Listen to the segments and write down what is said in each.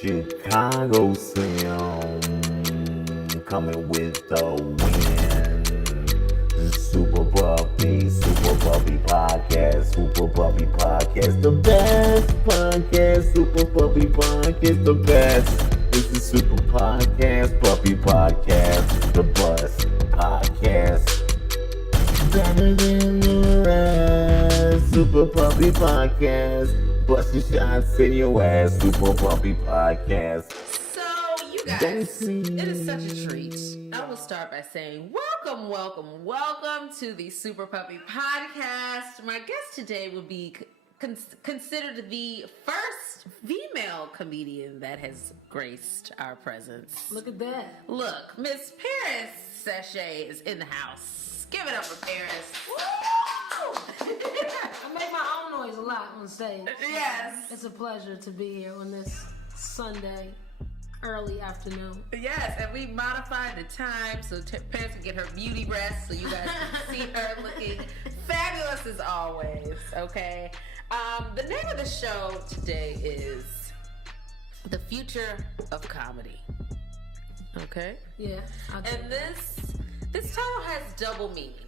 Chicago Sim coming with the win. Super Puppy Podcast, Super Puppy Podcast, the best podcast, Super Puppy Podcast, the best. This is Super Podcast, Puppy Podcast, the best podcast. Better than the rest, Super Puppy Podcast. Bust your shots in your ass, Super Puppy Podcast. So, you guys, it is such a treat. I will start by saying, welcome to the Super Puppy Podcast. My guest today will be considered the first female comedian that has graced our presence. Look at that. Look, Miss Paris Sashay is in the house. Give it up for Paris. I make my own noise a lot on stage. Yes. It's a pleasure to be here on this Sunday early afternoon. Yes, and we modified the time so Paris can get her beauty rest so you guys can see her looking fabulous as always, okay? The name of the show today is The Future of Comedy, okay? Yeah. And this title has double meanings.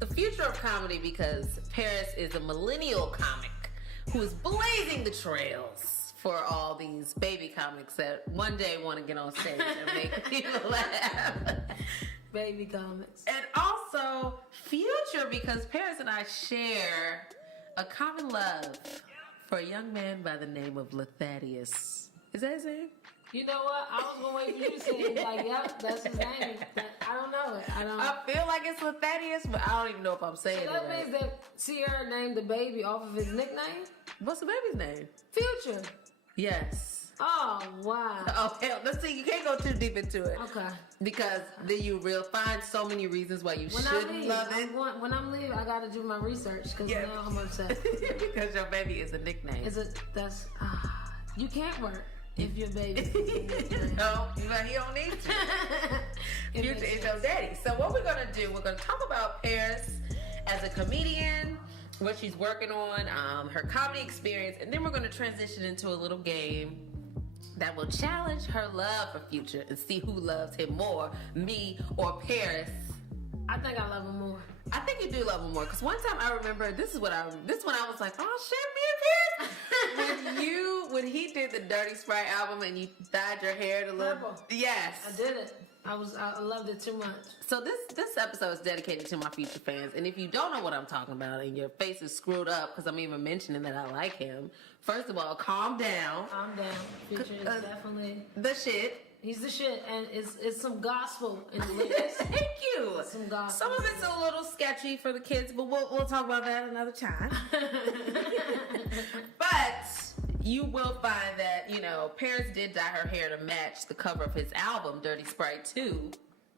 The future of comedy because Paris is a millennial comic who is blazing the trails for all these baby comics that one day want to get on stage and make people laugh. Baby comics. And also future because Paris and I share a common love for a young man by the name of Thaddeus. Is that his name? You know what? I was going to wait for you to say it. Like, yep, that's his name. I don't know it. I feel like it's Thaddeus, but I don't even know if I'm saying it. So that right. means that Sierra named the baby off of his nickname? What's the baby's name? Future. Yes. Oh, wow. Oh, hell, let's see. You can't go too deep into it. Okay. Because then you will find so many reasons why you shouldn't love it. When I'm leaving, I got to do my research because now I'm upset. Because your baby is a nickname. You can't work if your baby. No, he don't need to. Future is your daddy. So what we're going to do, we're going to talk about Paris as a comedian, what she's working on, her comedy experience, and then we're going to transition into a little game that will challenge her love for Future and see who loves him more, me or Paris. I think I love him more. I think you do love him more because one time I remember this when I was like, oh shit, me and Paris. when he did the Dirty Sprite album and you dyed your hair to look purple. Yes, I did it. I loved it too much. So this episode is dedicated to my Future fans, and if you don't know what I'm talking about and your face is screwed up because I'm even mentioning that I like him, first of all, calm down. I'm down. Future is definitely the shit. He's the shit, and it's some gospel in the lyrics. Thank you. Some gospel. Some of it's a little sketchy for the kids, but we'll talk about that another time. But you will find that, Paris did dye her hair to match the cover of his album, Dirty Sprite 2.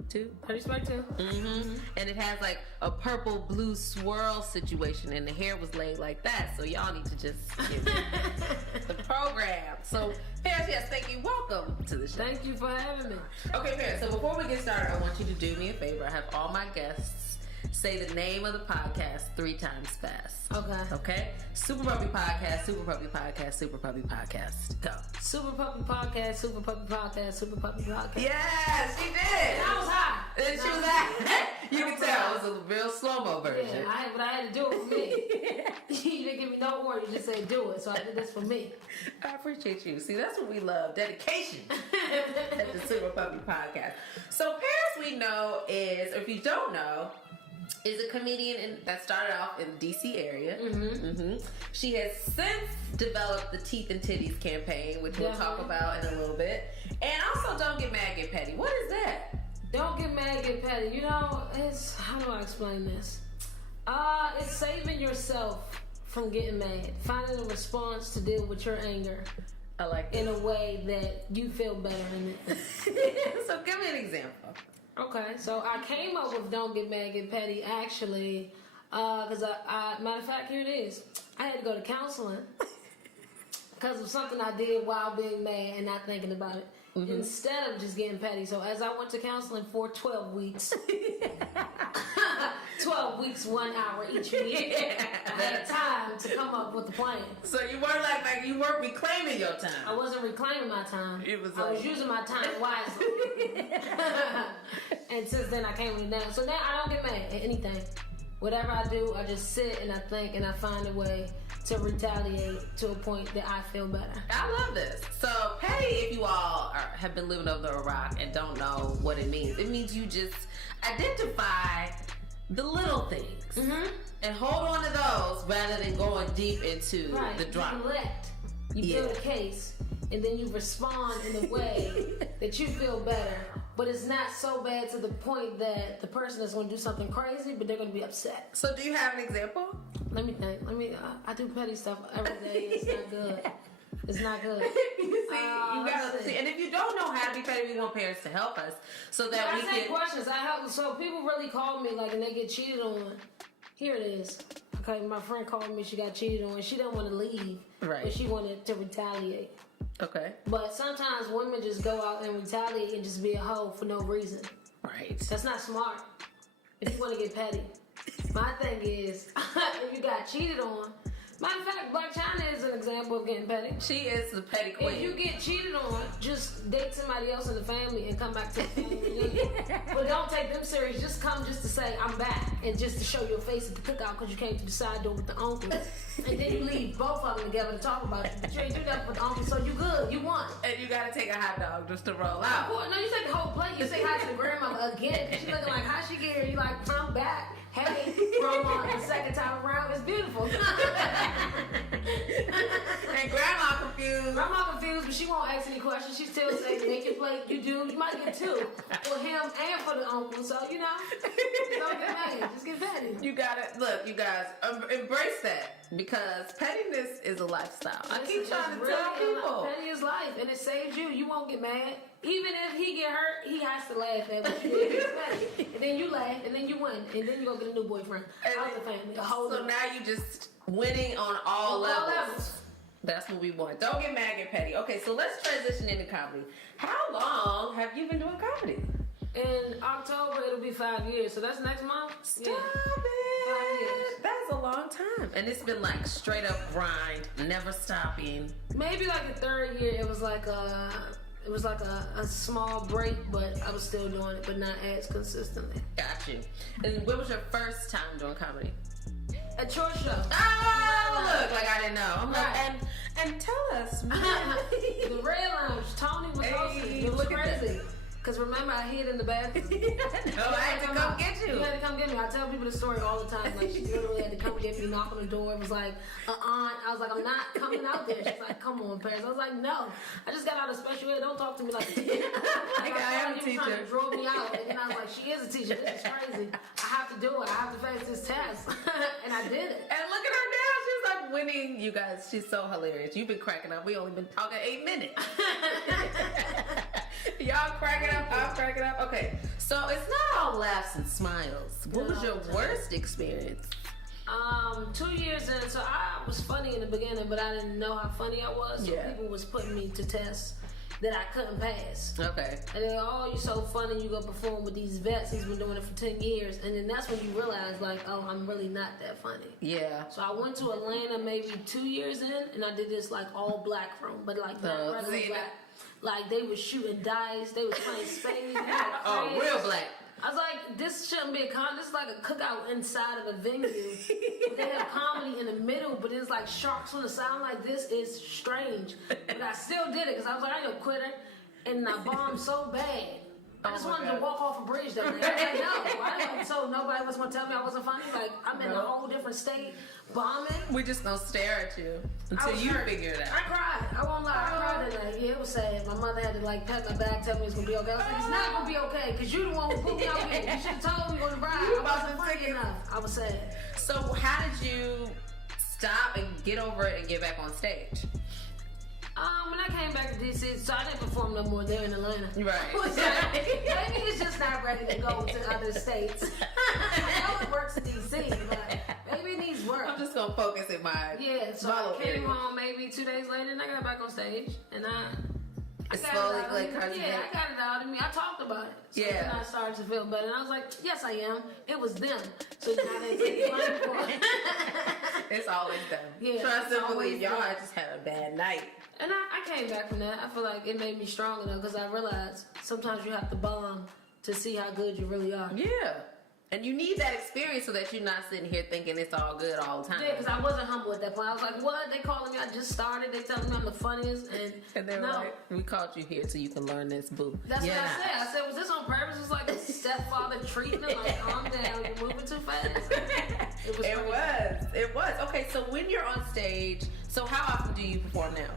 Dirty Sprite 2? Mm-hmm. And it has like a purple blue swirl situation, and the hair was laid like that. So y'all need to just give the program. So Paris, yes, thank you. Welcome to the show. Thank you for having me. Okay, Paris. So before we get started, I want you to do me a favor. I have all my guests say the name of the podcast 3 times fast. Okay? Super Puppy Podcast, Super Puppy Podcast, Super Puppy Podcast. Go. Super Puppy Podcast, Super Puppy Podcast, Super Puppy Podcast. Yes, she did. And I was high. And she was high. You can tell it was a real slow-mo version. Yeah, but I had to do it for me. You didn't give me no word. You just said do it. So I did this for me. I appreciate you. See, that's what we love. Dedication at the Super Puppy Podcast. So Paris, we know is, or if you don't know, is a comedian that started off in the D.C. area. Mm-hmm. She has since developed the Teeth and Titties campaign, which we'll talk about in a little bit. And also Don't Get Mad, Get Petty. What is that? Don't Get Mad, Get Petty. It's, how do I explain this? It's saving yourself from getting mad. Finding a response to deal with your anger. I like that. In a way that you feel better in it. So give me an example. Okay, so I came up with Don't Get Mad, Get Petty actually, because matter of fact, here it is. I had to go to counseling because of something I did while being mad and not thinking about it. Mm-hmm. Instead of just getting petty. So as I went to counseling for 12 weeks, 12 12 weeks, 1 hour each week. I had time to come up with a plan. So you weren't like you weren't reclaiming your time. I wasn't reclaiming my time. I was using my time wisely. And since then, I came with it now. So now I don't get mad at anything. Whatever I do, I just sit and I think and I find a way to retaliate to a point that I feel better. I love this. So, petty, if you all have been living under a rock and don't know what it means you just identify the little things and hold on to those rather than going deep into the drama. You collect, you build a case, and then you respond in a way that you feel better. But it's not so bad to the point that the person is going to do something crazy, but they're going to be upset. So do you have an example? Let me think. I do petty stuff every day. It's not good. It's not good. You gotta see. And if you don't know how to be petty, we want parents to help us so that we take questions. I help. So people really call me and they get cheated on. Here it is. Okay, my friend called me. She got cheated on. She didn't want to leave, but she wanted to retaliate. Okay. But sometimes women just go out and retaliate and just be a hoe for no reason. Right. That's not smart. If you want to get petty. My thing is, if you got cheated on, matter of fact, Black China is an example of getting petty. She is the petty queen. If you get cheated on, just date somebody else in the family and come back to the family reunion. But don't take them serious. Just come just to say, I'm back. And just to show your face at the cookout because you came to the side door with the uncle. And then you leave both of them together to talk about it. But you ain't do that with the uncle, so you good. You won. And you gotta take a hot dog just to roll out. No, you take the whole plate. You say hi to the grandma again. She looking like, how she get here? You like, I'm back. Hey, grandma, the second time around. It's beautiful. And grandma confused. Grandma confused, but she won't ask any questions. She still say, make your plate. You do. You might get two. For him and for the uncle. So, don't get mad. Just get petty. You gotta, look, you guys, embrace that. Because pettiness is a lifestyle. I keep trying to tell people. Petty is life, and it saves you. You won't get mad. Even if he get hurt, he has to laugh at what you did. And then you laugh, and then you win. And then you go get a new boyfriend. Out the family. So now you just winning on all levels. That's what we want. Don't get mad, get petty. Okay, so let's transition into comedy. How long have you been doing comedy? In October, it'll be 5 years. So that's next month. Stop it. That's a long time. And it's been like straight up grind, never stopping. Maybe like the third year, it was like a small break, but I was still doing it, but not as consistently. Got you. And when was your first time doing comedy? A church show. Oh, look, like I didn't know. I'm like, and tell us. The Red Lounge. Tony was hosting. It was crazy. Because remember, I hid in the bathroom. No, I had to come get you. You had to come get me. I tell people the story all the time. Like, she literally had to come get me, knock on the door. It was like, aunt. I was like, I'm not coming out there. She's like, come on, Paris. I was like, no. I just got out of special ed. Don't talk to me like that. I am a teacher. Trying to draw me out. And then I was like, she is a teacher. This is crazy. I have to do it. I have to face this test. And I did it. And look at her now. She's like winning. You guys, she's so hilarious. You've been cracking up. We only been talking 8 minutes. Y'all cracking up. I'm cracking up. Okay, so it's not all laughs and smiles. What was your worst experience? 2 years in, so I was funny in the beginning, but I didn't know how funny I was. So people was putting me to tests that I couldn't pass. Okay. And they you so funny, you go perform with these vets. He's been doing it for 10 years. And then that's when you realize, like, oh, I'm really not that funny. Yeah. So I went to Atlanta maybe 2 years in, and I did this, like, all black room, but, like, not regular black. Like, they was shooting dice, they was playing spades. Oh, real black. I was like, this shouldn't be a comedy. This is like a cookout inside of a venue. They have comedy in the middle, but it's like sharks on the side. I'm like, this is strange. But I still did it because I was like, I ain't a quitter. And I bombed so bad. I just wanted to walk off a bridge that night. I was like, no. I didn't, so nobody was going to tell me I wasn't funny. Like, I'm in a whole different state, bombing. We just don't stare at you until you figure it out. I cried. I won't lie. I cried that night. Yeah, it was sad. My mother had to, like, pat my back, tell me it's going to be okay. I was like, it's not going to be okay because you the one who put me out here. You should have told me on the ride. I wasn't freaking enough. I was sad. So how did you stop and get over it and get back on stage? When I came back to DC, so I didn't perform no more there in Atlanta. Right. Maybe it's just not ready to go to other states. I know it works in DC, but maybe it needs work. I'm just gonna focus in my so I came home maybe 2 days later and I got back on stage and I It's slowly like I got it out of me. I talked about it. So then I started to feel better. And I was like, yes, I am. It was them. So now they take money for it. It's always them. Yeah, trust and believe. Y'all just had a bad night. And I came back from that. I feel like it made me stronger though, because I realized sometimes you have to bomb to see how good you really are. Yeah. And you need that experience so that you're not sitting here thinking it's all good all the time. Yeah, because I wasn't humble at that point. I was like, what? They calling me? I just started. They telling me I'm the funniest. And they were like, we called you here so you can learn this, boo. That's what I said. I said, was this on purpose? It was like a stepfather treatment. Like, calm down. You're moving too fast. It was. Okay, so when you're on stage, so how often do you perform now?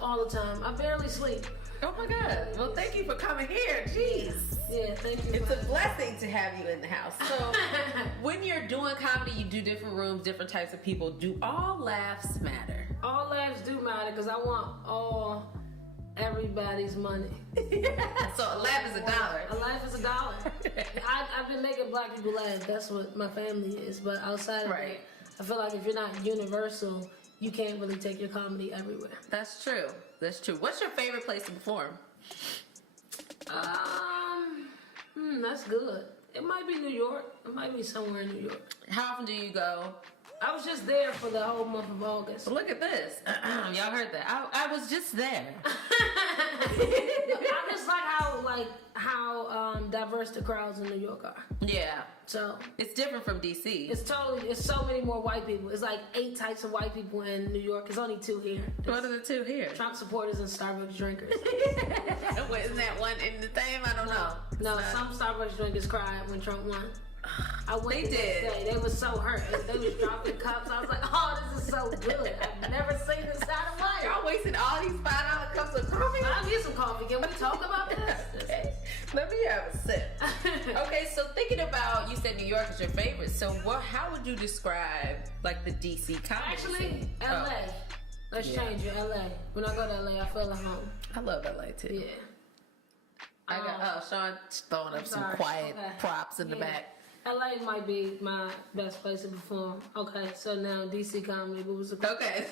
All the time. I barely sleep. Oh my God. Well, thank you for coming here. Jeez. Yeah, thank you. It's a blessing to have you in the house. So, when you're doing comedy, you do different rooms, different types of people. Do all laughs matter? All laughs do matter because I want everybody's money. So, a laugh is $1. A laugh is $1. I've been making black people laugh. That's what my family is. But outside of that, I feel like if you're not universal, you can't really take your comedy everywhere. That's true. What's your favorite place to perform? That's good. It might be New York. It might be somewhere in New York. How often do you go? I was just there for the whole month of August. Look at this. Y'all heard that. I was just there. I just like how diverse the crowds in New York are. Yeah. So it's different from DC. It's so many more white people. It's like 8 types of white people in New York. There's only 2 here. What are the 2 here? Trump supporters and Starbucks drinkers. Wait, isn't that one in the same? I don't know. No, some Starbucks drinkers cried when Trump won. I went they the did. Next day. They was so hurt. They was dropping cups. I was like, oh, this is so good. I've never seen this side of life. Y'all wasted all these $5 cups of coffee? I'll get some coffee. Can we talk about this? Okay. Let me have a sip. Okay, so thinking about, you said New York is your favorite. So how would you describe like the DC comedy scene? LA. Let's change it. LA. When I go to LA, I feel at home. I love LA too. Yeah. I got Sean throwing up some quiet props in the back. LA might be my best place to perform. Okay, so now DC comedy. What was the Okay.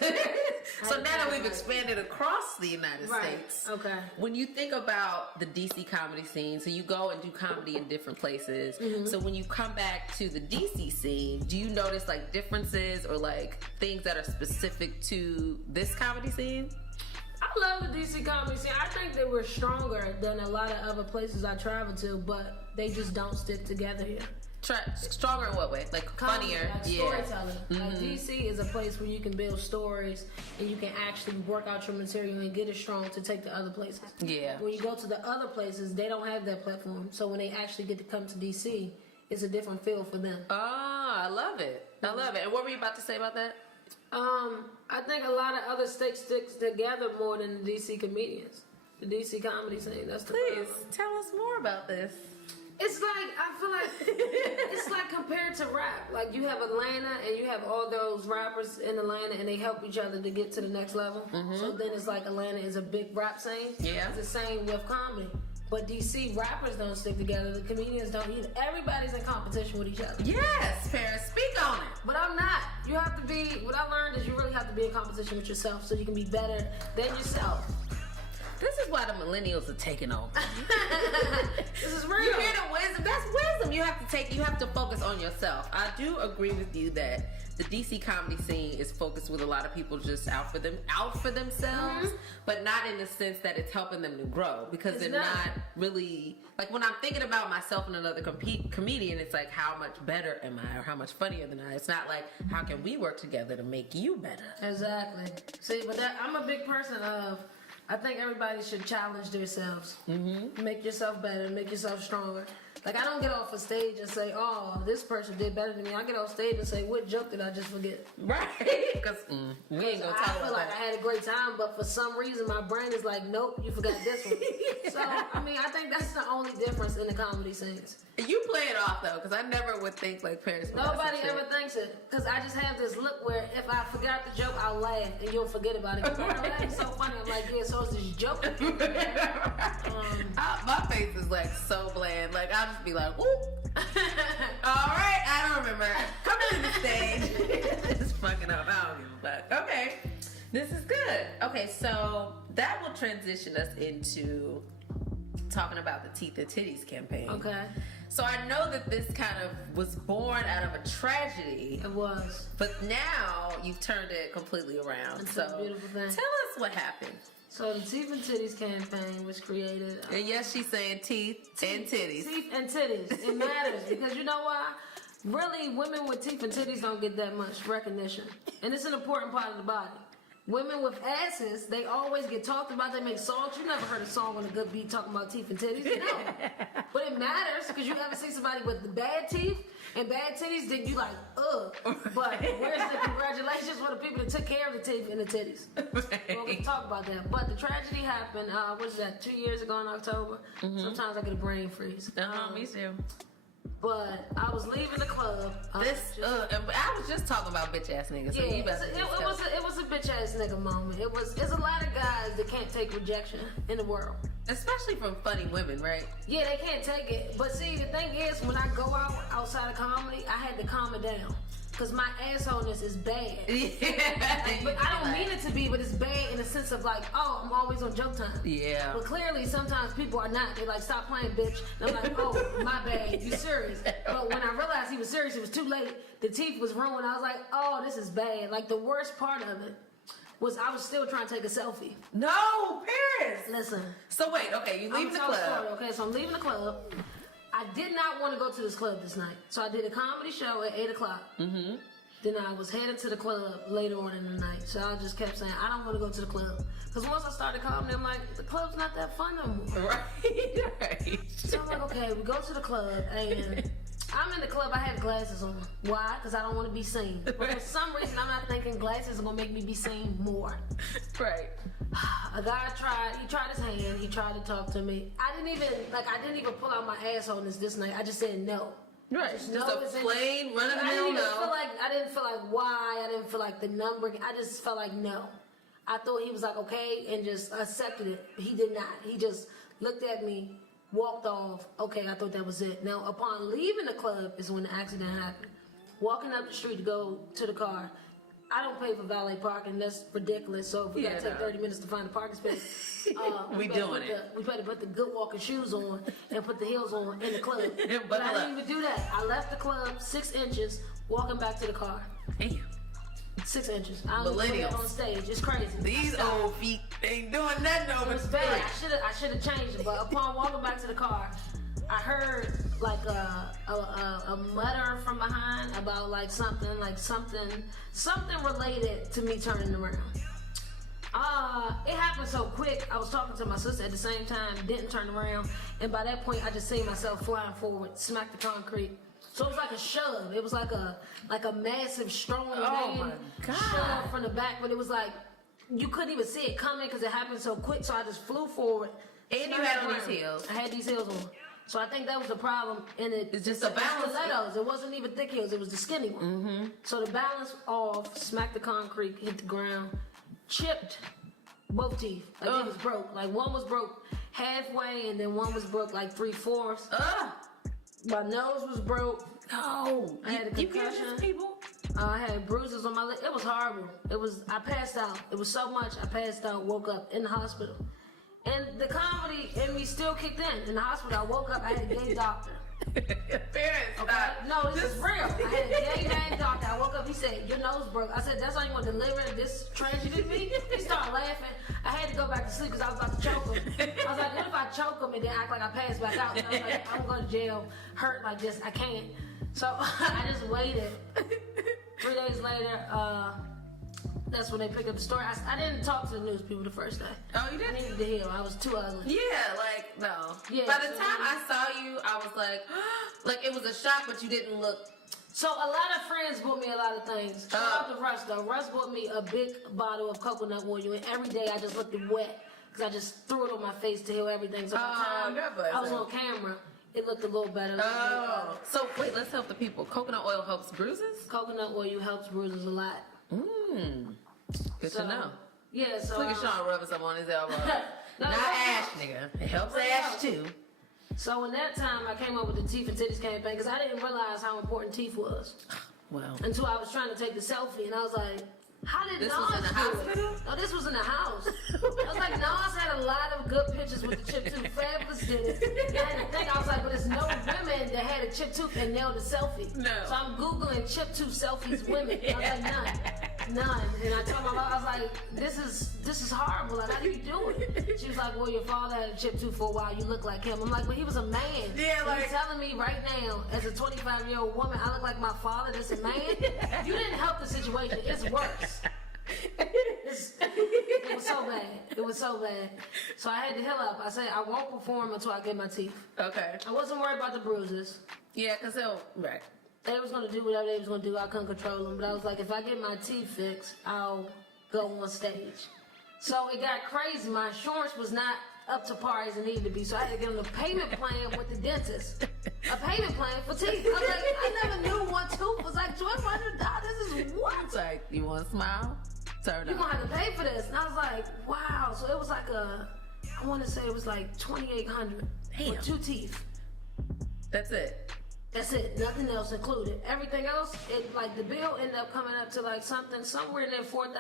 So now that we've expanded across the United States. Okay. When you think about the DC comedy scene, so you go and do comedy in different places. So when you come back to the DC scene, do you notice like differences or like things that are specific to this comedy scene? I love the DC comedy scene. I think they were stronger than a lot of other places I travel to, but they just don't stick together here. Stronger in what way? Like funnier? Like storytelling. Like DC is a place where you can build stories and you can actually work out your material and get it strong to take to other places. Yeah. When you go to the other places, they don't have that platform. So when they actually get to come to DC, it's a different feel for them. Oh, I love it. I love it. And what were you about to say about that? I think a lot of other states sticks together more than the DC comedians. The DC comedy scene. That's the Please tell us more about this. It's like, I feel like it's like compared to rap. Like you have Atlanta and you have all those rappers in Atlanta and they help each other to get to the next level. So then it's like Atlanta is a big rap scene. Yeah. It's the same with comedy. But DC rappers don't stick together. The comedians don't either. Everybody's in competition with each other. Yes, Paris, speak on it. But I'm not. You have to be, what I learned is you really have to be in competition with yourself so you can be better than yourself. This is why the millennials are taking over. This is real. You hear the wisdom? That's wisdom. You have to focus on yourself. I do agree with you that the DC comedy scene is focused with a lot of people just out for themselves, but not in the sense that it's helping them to grow because they're not really, like when I'm thinking about myself and another comedian, it's like how much better am I or how much funnier than I? It's not like how can we work together to make you better? Exactly. See, but I'm a big person of, I think everybody should challenge themselves. Make yourself better, make yourself stronger. Like, I don't get off a stage and say, oh, this person did better than me. I get off stage and say, what joke did I just forget? Right. Because we ain't going to talk about that. I feel like I had a great time, but for some reason, my brain is like, nope, you forgot this one. So, I mean, I think that's the only difference in the comedy scenes. You play it off, though, because I never would think, like, Paris. Nobody ever thinks it. Because I just have this look where if I forgot the joke, I'll laugh, and you'll forget about it. Because it's so funny. I'm like, yeah, so it's this joke. My face is, like, so bland. Like, I'll just be like, ooh. All right, I don't remember. Come to the stage. Just fucking up. I don't give a fuck. Okay. This is good. Okay, so that will transition us into talking about the Teeth and Titties campaign. Okay. So I know that this kind of was born out of a tragedy. It was. But now you've turned it completely around. It's so a beautiful thing. tell us what happened. So the Teeth and Titties campaign was created. And yes, she's saying teeth and titties. Teeth and titties. It matters because you know why? Really, women with teeth and titties don't get that much recognition. And it's an important part of the body. Women with asses, they always get talked about. They make songs. You never heard a song on a good beat talking about teeth and titties. No. But it matters because you ever see somebody with the bad teeth and bad titties, then you like, ugh. But where's the congratulations for the people that took care of the teeth and the titties? Well, we can talk about that. But the tragedy happened, what was that, 2 years ago in October? Mm-hmm. Sometimes I get a brain freeze. Me too. But I was leaving the club. I was just talking about bitch ass niggas. So Yeah, you it was a bitch ass nigga moment. There's a lot of guys that can't take rejection in the world. Especially from funny women, right? Yeah, they can't take it. But see, the thing is, when I go outside of comedy, I had to calm it down. Because my assholeness is bad. Yeah. But I don't mean it to be, but it's bad in the sense of like, oh, I'm always on joke time. Yeah. But clearly, sometimes people are not. They like, stop playing, bitch. And I'm like, oh, my bad. You serious? But when I realized he was serious, it was too late. The teeth was ruined. I was like, oh, this is bad. Like, the worst part of it was I was still trying to take a selfie. No, Paris. Listen. So wait, okay, you leave the club. Story, okay, so I'm leaving the club. I did not want to go to this club this night. So I did a comedy show at 8 o'clock. Mm-hmm. Then I was headed to the club later on in the night. So I just kept saying, I don't want to go to the club. Because once I started comedy, I'm like, the club's not that fun no more. Right. So I'm like, okay, we go to the club. And I'm in the club, I have glasses on. Why? Because I don't want to be seen. But for some reason, I'm not thinking glasses are going to make me be seen more. Right. A guy tried his hand, he tried to talk to me. I didn't even pull out my asshole this night. I just said no. Right. Just a plain run of the mill no. I didn't feel like why, I didn't feel like the number, I just felt like no. I thought he was like okay and just accepted it. He did not. He just looked at me, walked off. Okay, I thought that was it. Now, upon leaving the club is when the accident happened. Walking up the street to go to the car, I don't pay for valet parking. That's ridiculous. So if we gotta take 30 minutes to find a parking space, we better put the good walking shoes on and put the heels on in the club. But I didn't even do that. I left the club 6 inches walking back to the car. Damn. 6 inches. I don't even put that on stage. It's crazy. These old feet ain't doing nothing over. It was bad. I should have changed it. But upon walking back to the car, I heard like a mutter from behind about like something related to me turning around. It happened so quick. I was talking to my sister at the same time, didn't turn around, and by that point I just seen myself flying forward, smack the concrete. So it was like a shove. It was like a massive, strong man shove from the back, but it was like you couldn't even see it coming because it happened so quick. So I just flew forward. And you had on these heels. I had these heels on. So I think that was the problem in it. It's just the balance. Stilettos. It wasn't even thick heels. It was the skinny one. Mm-hmm. So the balance off, smacked the concrete, hit the ground, chipped both teeth. Like it was broke. Like one was broke halfway, and then one was broke like 3/4. My nose was broke. No, I had a concussion. You people? I had bruises on my leg. It was horrible. I passed out. It was so much. I passed out. Woke up in the hospital. And the comedy in me still kicked in the hospital. I woke up, I had a gay doctor. Parents, okay? No, this is real. I had a gay man doctor. I woke up, he said, your nose broke. I said, that's how you want to deliver this tragedy to me? He started laughing. I had to go back to sleep because I was about to choke him. I was like, what if I choke him and then act like I passed back out? And I was like, I'm going to jail, hurt like this. I can't. So I just waited. 3 days later, that's when they picked up the story. I didn't talk to the news people the first day. Oh, you didn't? I needed to heal. I was too ugly. Yeah, like, no. Yeah, by the time I saw you, I was like it was a shock, but you didn't look. So a lot of friends bought me a lot of things. Shout out to Russ, though. Russ bought me a big bottle of coconut oil, and every day I just looked it wet because I just threw it on my face to heal everything. So by the time I was on camera, it looked a little better. So wait, let's help the people. Coconut oil helps bruises? Coconut oil helps bruises a lot. Good to know. Yeah, so look at Sean rubbing something on his elbow. Not ash, nigga. It helps ash too. So in that time, I came up with the Teeth and Titties campaign because I didn't realize how important teeth was. Well, until I was trying to take the selfie, and I was like, How did This Nas was in the do hospital? it? No, this was in the house. I was like, Nas had a lot of good pictures with the chipped tooth. Fabulous did it. And I had to think, I was like, but there's no women that had a chipped tooth and nailed a selfie. No. So I'm Googling chipped tooth selfies women. I was like, none. And I told my mom, I was like, this is horrible. Like, how do you do it? She was like, well, your father had a chipped tooth for a while. You look like him. I'm like, but he was a man. Yeah, like, you're telling me right now, as a 25-year-old woman, I look like my father that's a man? You didn't help the situation. It's worse. It was so bad. It was so bad. So I had to heal up. I said, I won't perform until I get my teeth. Okay. I wasn't worried about the bruises. Yeah, because right. They was going to do whatever they was going to do. I couldn't control them. But I was like, if I get my teeth fixed, I'll go on stage. So it got crazy. My insurance was not up to par as it needed to be. So I had to get on a payment plan with the dentist. A payment plan for teeth. I was like, I never knew one tooth was like $1,200. This is what? It's like, you want to smile? Turn You're up. going to have to pay for this. And I was like, wow. So it was like I want to say it was like $2,800 Damn. for 2 teeth. That's it. That's it. Nothing else included. Everything else, it like the bill ended up coming up to like somewhere in there $4,000.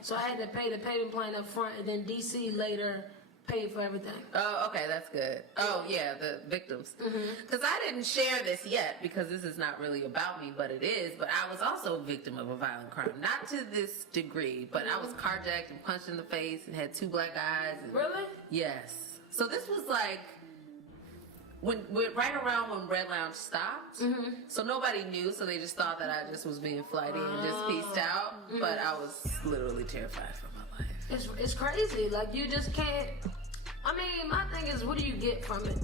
So I had to pay the payment plan up front, and then DC later paid for everything. Oh, okay, that's good. Oh, yeah, the victims. Because I didn't share this yet because this is not really about me, but it is. But I was also a victim of a violent crime. Not to this degree, but I was carjacked and punched in the face and had 2 black eyes. And, Really? yes. So this was like right around when Red Lounge stopped. So nobody knew, so they just thought that I just was being flighty and just peaced out. But I was literally terrified for my life. It's crazy. Like, you just can't. I mean, my thing is, what do you get from it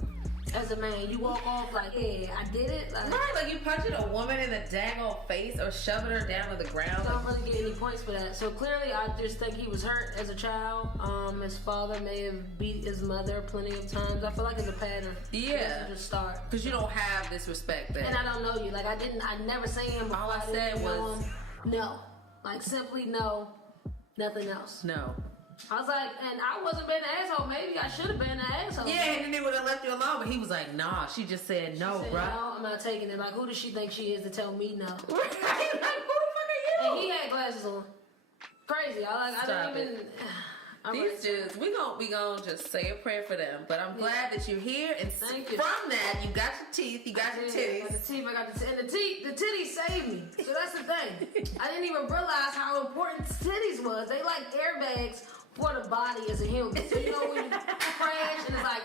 as a man? You walk off like, yeah, I did it. Like you punching a woman in the dang old face or shoving her down to the ground. I don't really get any points for that. So clearly, I just think he was hurt as a child. His father may have beat his mother plenty of times. I feel like it's a pattern. Yeah. Just start. Because you don't have this respect there. And I don't know you. Like, I never seen him before. All I said was no. Like, simply no. Nothing else. no. I was like, and I wasn't being an asshole. Maybe I should have been an asshole. Yeah, and then they would have left you alone. But he was like, nah. She just said no, She said, bro. no, I'm not taking it. Like, who does she think she is to tell me no? Like, who the fuck are And you? he had glasses on. Crazy. I Stop didn't even. These dudes, we gon' just say a prayer for them. But I'm glad that you're here, and Thank you. from that, you got your teeth, you got your titties. I got the and the titties saved me. So that's the thing. I didn't even realize how important titties was. They like airbags for the body as a human. So you know when you crash and it's like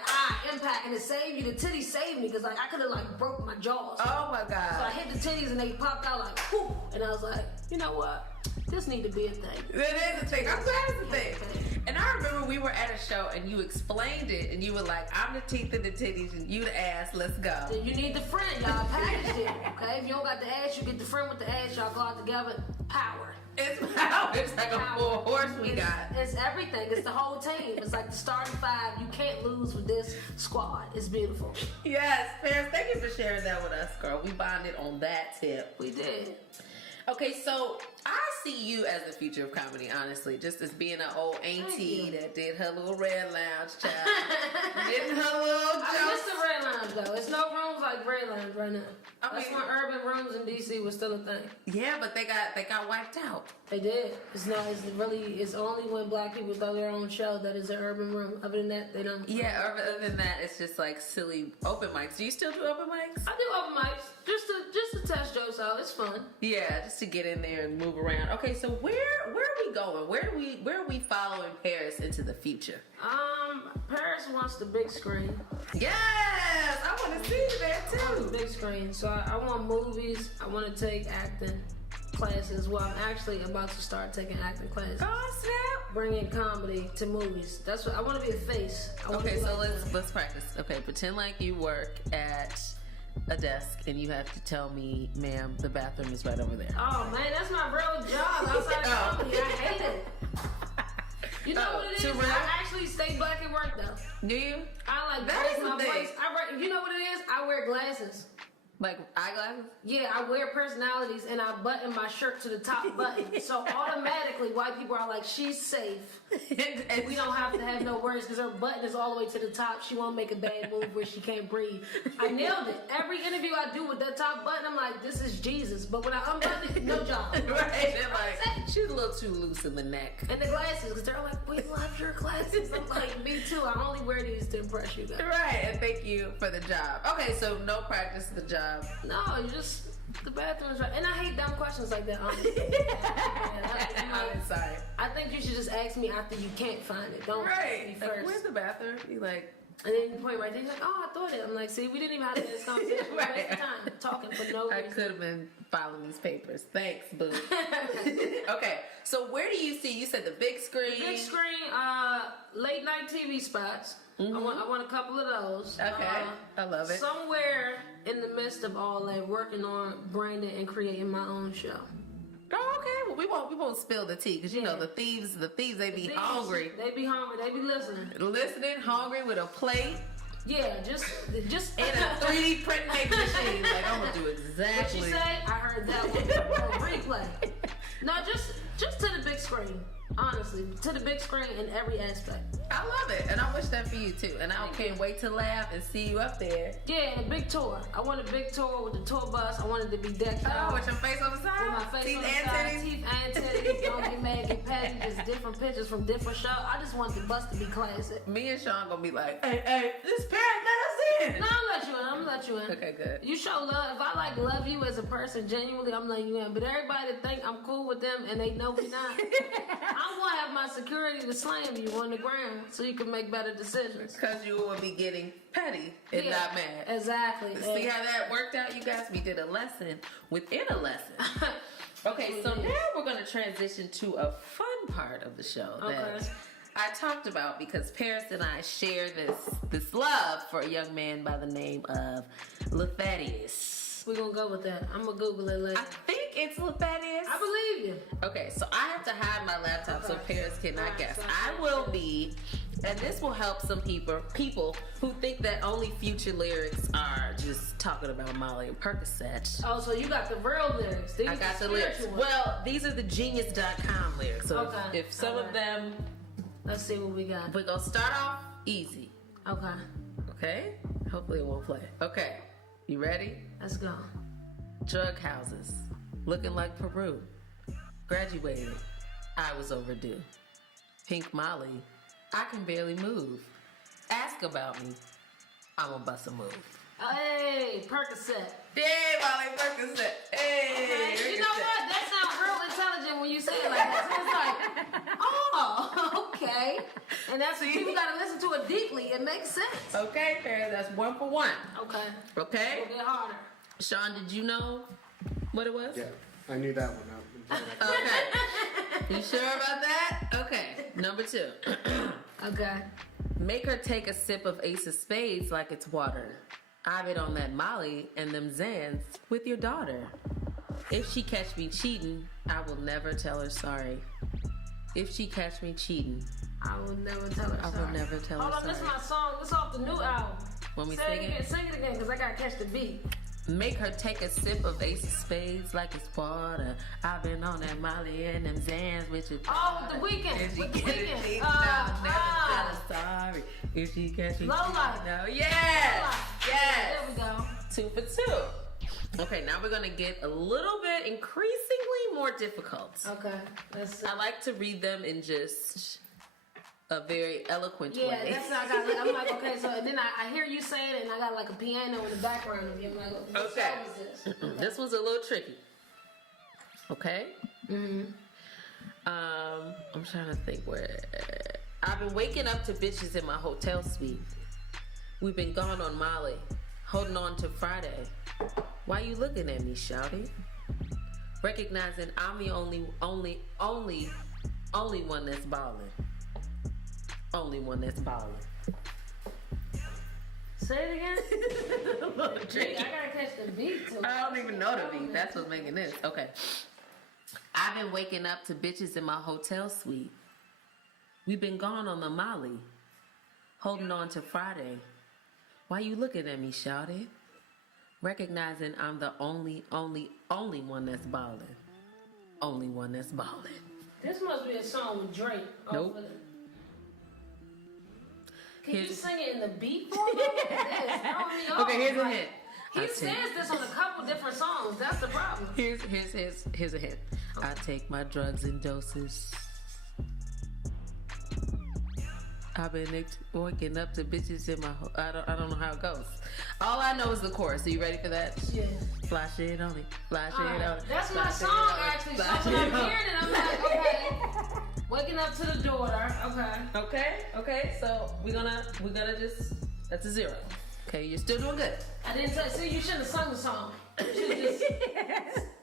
impact and it saved you. The titties saved me because like I could have like broke my jaws. Oh my God. So I hit the titties and they popped out like whoo, and I was like, you know what? This need to be a thing. It is a thing. I'm glad it's a thing. And I remember we were at a show and you explained it and you were like, I'm the teeth and the titties and you the ass, let's go. Then you need the friend, y'all packaged it. Okay, if you don't got the ass, you get the friend with the ass, y'all go out together. Power. It's power. It's like a full horse we got. It's everything. It's the whole team. It's like the starting 5. You can't lose with this squad. It's beautiful. Yes, Paris, thank you for sharing that with us, girl. We bonded on that tip. We did. Okay, so I see you as the future of comedy, honestly. Just as being an old auntie that did her little Red Lounge, child. Getting her little I jokes. miss the Red Lounge, though. It's no rooms like Red Lounge right now. That's when urban rooms in D.C. was still a thing. Yeah, but they got wiped out. They did. It's only when black people throw their own show that is an urban room. Other than that, they don't. Yeah, other than that, it's just like silly open mics. Do you still do open mics? I do open mics just to test jokes out. It's fun. Yeah, just to get in there and move around. Okay, so where are we going? Where are we following Paris into the future? Paris wants the big screen. Yes, I want to see that too. Big screen. So I want movies. I want to take acting classes. Well, I'm actually about to start taking acting classes. Oh snap! Bringing comedy to movies. That's what I want to be a face. Okay, so let's practice. Okay, pretend like you work at a desk and you have to tell me, ma'am, the bathroom is right over there. Oh man, that's my real job outside of comedy. I hate it. You know what it is? I actually stay black at work though. Do you? I like That is my the thing. voice. You know what it is? I wear glasses. Like eyeglasses? Yeah, I wear personalities and I button my shirt to the top button. So automatically, white people are like, she's safe. And we don't have to have no worries because her button is all the way to the top. She won't make a bad move where she can't breathe. I nailed it. Every interview I do with that top button, I'm like, this is Jesus. But when I unbutton it, no job. Right? They're like, she's a little too loose in the neck. And the glasses, because they're like, we love your glasses. I'm like, me too. I only wear these to impress you guys. Right, and thank you for the job. Okay, so no practice the job. No, you just the bathroom is right. And I hate dumb questions like that, honestly. I'm sorry. I think you should just ask me after you can't find it. Don't ask me Like, first. where's the bathroom? You like, And then you point right there, you're like, oh, I thought it. I'm like, see, we didn't even have this conversation. We're wasting time talking for no I reason. could have been filing these papers. Thanks, boo. Okay, so where do you see? You said the big screen. Big screen, late night TV spots. Mm-hmm. I want a couple of those. Okay, I love it. Somewhere in the midst of all that, working on branding and creating my own show. Oh, okay. Well, we won't spill the tea because you know the thieves they be hungry. They be hungry. They be listening, hungry with a plate Yeah, just and a 3D print making machine. Like I'm gonna do exactly. What you say? I heard that one on replay. No, just to the big screen. Honestly, to the big screen in every aspect. I love it, and I wish that for you too. And I can't wait to laugh and see you up there. Yeah, and a big tour. I want a big tour with the tour bus. I wanted to be decked out. Oh, with your face on the side? With my face Teeth on the and side, titties? teeth and titties. Don't get mad, get petty. Just different pictures from different shows. I just want the bus to be classic. Me and Sean gonna be like, hey, this parent let us in. No, I'm gonna let you in. Okay, good. You show love. If I love you as a person, genuinely, I'm letting you in. But everybody that think I'm cool with them and they know we not, I'm gonna have my security to slam you on the ground so you can make better decisions. Because you will be getting petty and not mad. Exactly. See how that worked out, you guys? We did a lesson within a lesson. Okay, so now we're going to transition to a fun part of the show that I talked about because Paris and I share this love for a young man by the name of Lefettius. We're going to go with that. I'm going to Google it later. I think it's Lefettius. I believe you. Okay, so I have to hide my laptop so Paris cannot guess. I will be, and this will help some people who think that only Future lyrics are just talking about Molly and Percocet. Oh, so you got the real lyrics. These I got the the lyrics. ones. Well, these are the genius.com lyrics. So if some of them, let's see what we got. we're going to start off easy. Okay. Okay? Hopefully it won't play. Okay. You ready? Let's go. Drug houses. Looking like Peru. Graduated. I was overdue. Pink Molly. I can barely move. Ask about me. I'm a bust a move. Hey, Percocet. Yay, Molly Percocet. Hey. Okay. You know what? That sounds real intelligent when you say it like that. So it's like, oh, okay. And that's people got to listen to it deeply. It makes sense. Okay, Paris, that's 1 for 1. Okay. Okay? We'll get harder. Sean, did you know what it was? Yeah, I knew that one. Okay. You sure about that? Okay. Number 2. Okay. Make her take a sip of Ace of Spades like it's water. I've been on that Molly and them Zans with your daughter. If she catch me cheating, I will never tell her sorry. If she catch me cheating, I will never tell her I sorry. will never tell Hold her on, this is sorry. my song. This off the new album. Want me to Say sing it again. it? Sing it again, because I got to catch the beat. Make her take a sip of Ace of Spades like it's water. I've been on that Molly and them Zans with your Oh, with the Weeknd. If she With the get it Weeknd. cheating, I'll never tell her sorry. If she catch me Low life. no, yes, yes. There we go. 2 for 2. Okay, now we're gonna get a little bit increasingly more difficult. Okay. Let's see. I like to read them in just a very eloquent Yeah, way. that's how I got. I'm like, okay, so then I hear you saying it, and I got like a piano in the background of you. I'm like, what Okay. song is this? This was a little tricky. Okay. I'm trying to think where. I've been waking up to bitches in my hotel suite. We've been gone on Molly, holding on to Friday. Why you looking at me, shouty? Recognizing I'm the only one that's ballin'. Only one that's ballin'. Say it again. A little tricky. I gotta catch the beat too. I don't even know the beat. That's what's making this. Okay. I've been waking up to bitches in my hotel suite. We've been gone on the Molly, holding on to Friday. Why you looking at me, shouty? Recognizing I'm the only one that's balling. Only one that's balling. This must be a song with Drake. Nope. Can you sing it in the beat form? Okay, here's a hint. He says this on a couple different songs. That's the problem. Here's a hint. I take my drugs in doses. I've been waking up to bitches in my. I don't know how it goes. All I know is the chorus. Are you ready for that? Yeah. Flash it on me. Flash it on me. That's my song actually. So when I'm hearing it, I'm like, okay. Waking up to the daughter. Okay. So we're gonna just. That's a 0. Okay, you're still doing good. I didn't say. See, you shouldn't have sung the song. You should just.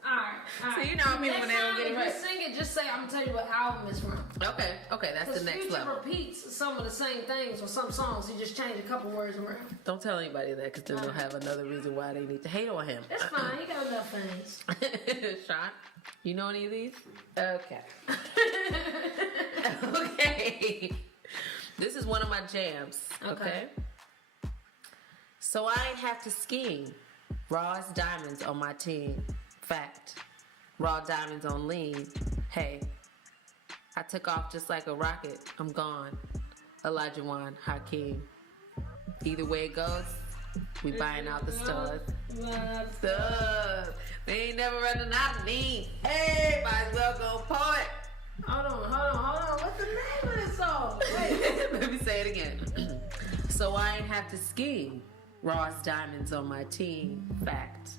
All right. So you know how people when they don't get it right. If you sing it, just say, I'm gonna tell you what album it's from. Okay, that's the next level. Repeats some of the same things on some songs. You just change a couple words around. Don't tell anybody that, because then they'll have another reason why they need to hate on him. It's fine. He got enough things. Sean, you know any of these? Okay. Okay. This is one of my jams. Okay. So I ain't have to scheme. Raw as diamonds on my team. Fact. Raw diamonds on lean. Hey. I took off just like a rocket. I'm gone. Elijah Wan, Hakeem. Either way it goes, we buying out the stars. Stars. They ain't never running out of me. Hey, might as well go poet. Hold on. What's the name of this song? Wait. Let me say it again. So I ain't have to scheme. Raw as diamonds on my team. Fact.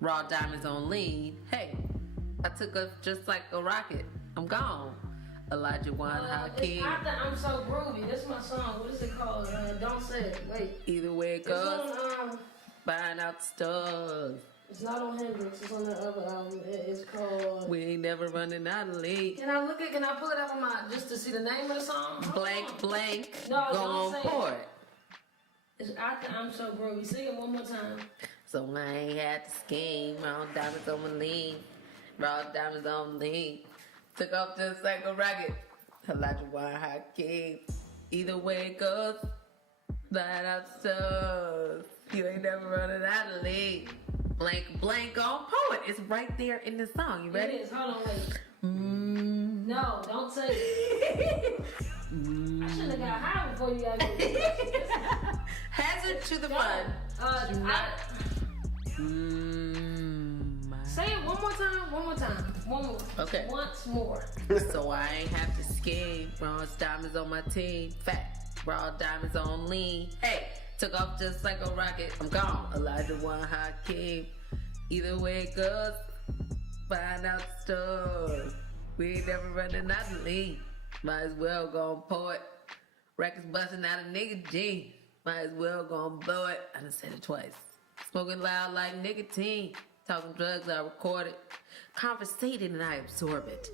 Raw diamonds on lean. Hey, I took off just like a rocket. I'm gone. Elijah Wan, Hakeem. After I'm So Groovy. This is my song. What is it called? Don't Say It. Wait. Either way it goes. It's on, buying out the stars. It's not on Hendrix. It's on the other album. It's called. We ain't never running out of lead. Can I pull it up on my just to see the name of the song? Blank. No, go on for it. It's After I'm So Groovy. Sing it one more time. So I ain't had to scheme. Raw diamonds on my lean. Raw diamonds on lean. Took off just like a rocket. Elijah Wan, Hakeem. Either way it goes, buying out the stars. You ain't never running out of lead. Blank on poet. It's right there in the song. You ready? It is. Hold on, wait. No, don't say it. I shouldn't have got high before you got it. Hazard to the fun. Say it one more time. One more. Okay. Once more. So I ain't have to scheme. Raw diamonds on my team. Fat. Raw diamonds on lean. Hey. Took off just like a rocket. I'm gone. Elijah Wan, Hakeem. Either way it goes, find out the stars. We ain't never running out of lean. Might as well go on poet. Records busting out of nigga G. Might as well go on blow it. I done said it twice. Smoking loud like nicotine. Talking drugs, I record it. Conversating and I absorb it.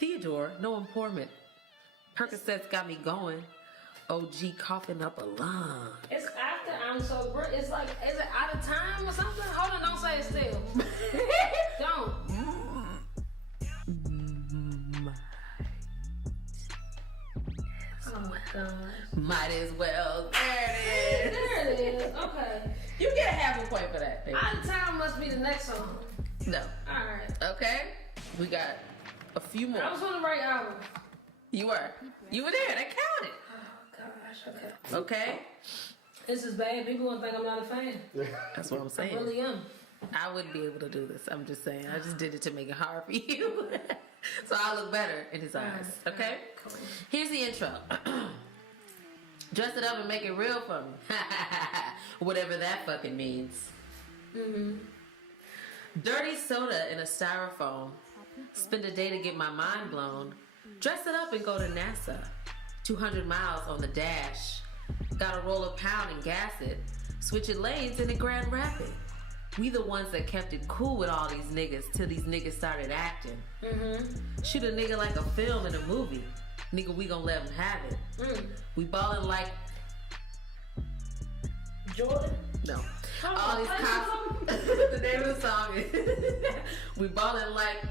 Theodore, no employment. Percocets got me going. OG coughing up a lung. It's After I'm So Great. It's like, is it out of time or something? Hold on, don't say it still. Don't. Oh my God. Might as well. There it is. There it is. Okay. You get a half a point for that, baby. Out of time must be the next song. No. Alright. Okay. We got a few more. I was on the right album. You were. You were there. That counted. Gosh, okay. Okay. This is bad. People won't think I'm not a fan. That's what I'm saying. I really am. I wouldn't be able to do this. I'm just saying. I just did it to make it hard for you. So I look better in his eyes. Okay? Cool. Here's the intro. Dress it up and make it real for me. Whatever that fucking means. Dirty soda in a styrofoam. Spend a day to get my mind blown. Dress it up and go to NASA. 200 miles on the dash. Gotta roll a pound and gas it. Switch it lanes in the Grand Rapid. We the ones that kept it cool with all these niggas till these niggas started acting. Shoot a nigga like a film in a movie. Nigga, we gon' let him have it. We ballin' like Jordan? No. All these cops. The name of the song is we ballin' like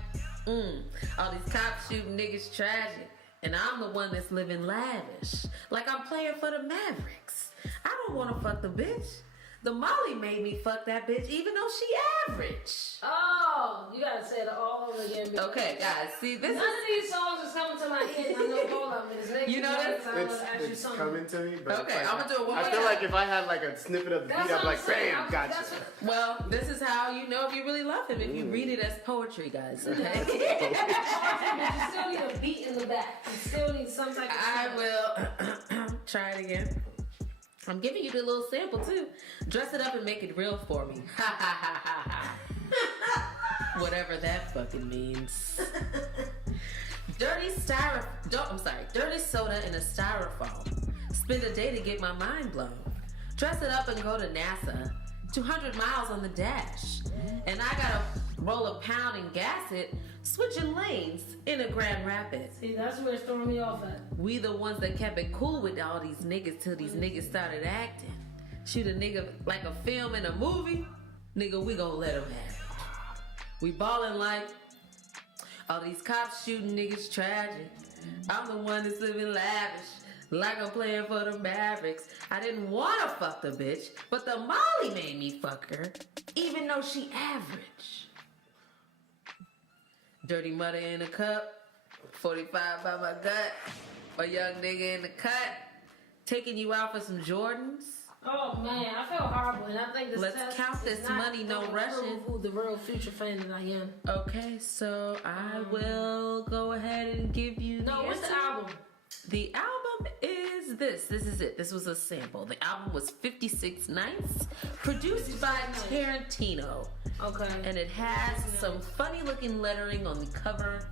all these cops shooting niggas tragic. And I'm the one that's living lavish. Like I'm playing for the Mavericks. I don't wanna fuck the bitch. The Molly made me fuck that bitch even though she average. Oh, you gotta say it all over again. Okay, guys, see this. None of these songs is coming to my head. I know all of them. You know this? It's coming to me, but Okay, it's like, I'm gonna do it one I more feel time. like if I had like a snippet of the beat, I'd be like, bam, gotcha. Well, this is how you know if you really love him, if you read it as poetry, guys, okay? But you still need a beat in the back. You still need some type of I will try it again. I'm giving you the little sample too. Dress it up and make it real for me. Ha ha ha ha ha. Whatever that fucking means. Dirty soda in a styrofoam. Spend a day to get my mind blown. Dress it up and go to NASA. 200 miles on the dash. And I gotta roll a pound and gas it, switching lanes in a Grand Rapids. See, that's where it's throwing me off at. We the ones that kept it cool with all these niggas till these niggas started acting. Shoot a nigga like a film in a movie, nigga, we gon' let him have it. We ballin' like all these cops shooting niggas tragic. I'm the one that's living lavish, like I'm playing for the Mavericks. I didn't wanna fuck the bitch, but the Molly made me fuck her, even though she average. Dirty mudder in a cup, 45 by my gut, a young nigga in the cut, taking you out for some Jordans. Oh man, I feel horrible, and I think this Let's test count is this not money, no gonna rushing. prove who the real future fan that I am. Okay, so I will go ahead and give you No, what's the album? The album is this. This is it. This was a sample. The album was 56 Nights, produced by Tarantino. Okay. And it has some funny looking lettering on the cover.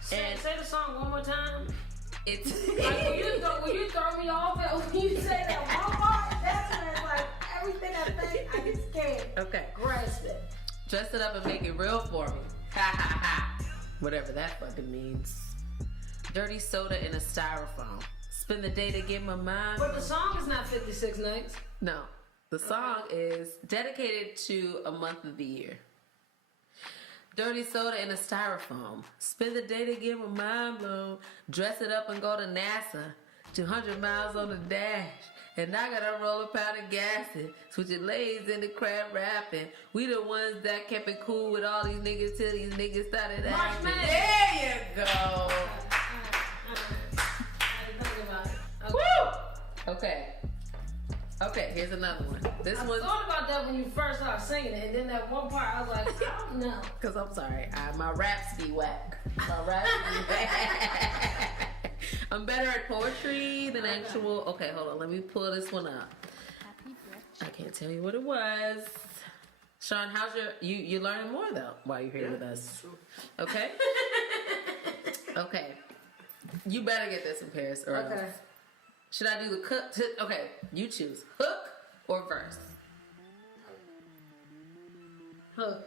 Say the song one more time. It's Like, when you throw me off, when you say that one part, that's when it's like everything I think, I just can't okay. grasp it. Dress it up and make it real for me. Ha ha ha. Whatever that fucking means. Dirty soda in a styrofoam. Spend the day to get my mind. But the song is not 56 Nights. No. The song is dedicated to a month of the year. Dirty soda in a styrofoam. Spend the day to get my mind blown. Dress it up and go to NASA. 200 miles on the dash. And I gotta roll a pound of gas it. Switching lanes in the crab rapping. We the ones that kept it cool with all these niggas till these niggas started acting. There you go. Woo! Okay. Okay, here's another one. This I one. thought about that when you first started singing it, and then that one part I was like, I don't know. Cause I'm sorry, my raps be whack. My raps be whack. I'm better at poetry than actual. Okay, hold on. Let me pull this one up. I can't tell you what it was. Sean, how's you learning more though while you're here with us? Okay. Okay. You better get this in Paris or else. Okay. Should I do the cook? Okay, you choose hook or verse. Hook.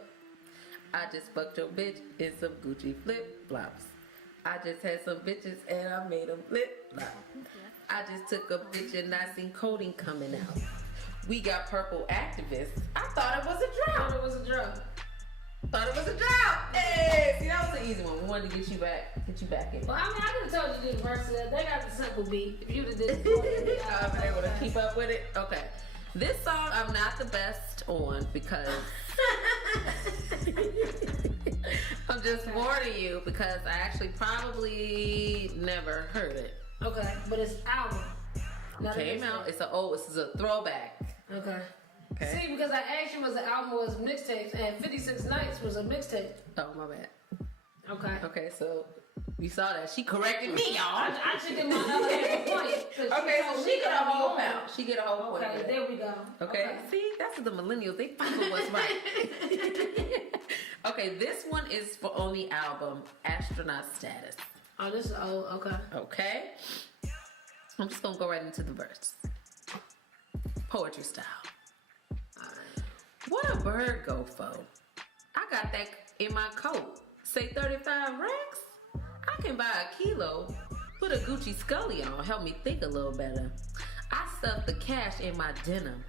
I just fucked your bitch in some Gucci flip flops. I just had some bitches and I made them flip flop. I just took a bitch and I seen coding coming out. We got purple activists. I thought it was a I drought. thought it was a drug. Thought it was a drought. Hey, see that was an easy one. We wanted to get you back in. Well, I mean, I could have told you to do the verse of that. They got the simple beat. If you would have did I've been able to keep up with it. Okay. This song I'm not the best on because I'm just warning you because I actually probably never heard it. Okay, but it's album. Not a Came out. mixtape. This is a throwback. Okay. Okay. See, because I asked you was the album was mixtapes, and 56 Nights was a mixtape. Oh my bad. Okay. Okay, so you saw that. She corrected me, y'all. I should get my other half a point. Okay, so she get a whole pound. She get a whole point. Okay, there we go. Okay. See, that's what the millennials, they find what's right. Okay, this one is for on the album Astronaut Status. Oh, this is old. Okay. Okay. I'm just gonna go right into the verse. Poetry style. What a bird go for? I got that in my coat. Say 35 racks? I can buy a kilo. Put a Gucci Scully on, help me think a little better. I stuff the cash in my denim.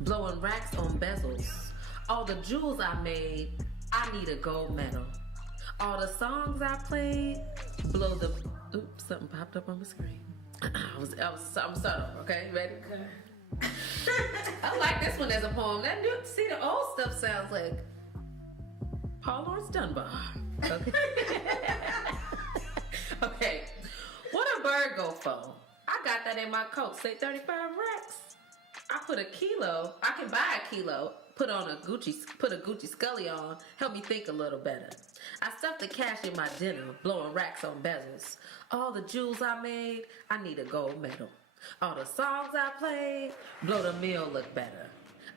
Blowing racks on bezels. All the jewels I made, I need a gold medal. All the songs I played, blow the... Oops, something popped up on the screen. I'm starting over, okay? Ready? Okay. I like this one as a poem. That new, see, the old stuff sounds like Paul Laurence Dunbar. Okay. Okay. What a bird go for? I got that in my coat. Say 35 racks. I put a kilo. I can buy a kilo. Put a Gucci Scully on. Help me think a little better. I stuffed the cash in my dinner, blowing racks on bezels. All the jewels I made, I need a gold medal. All the songs I played, blow the meal look better.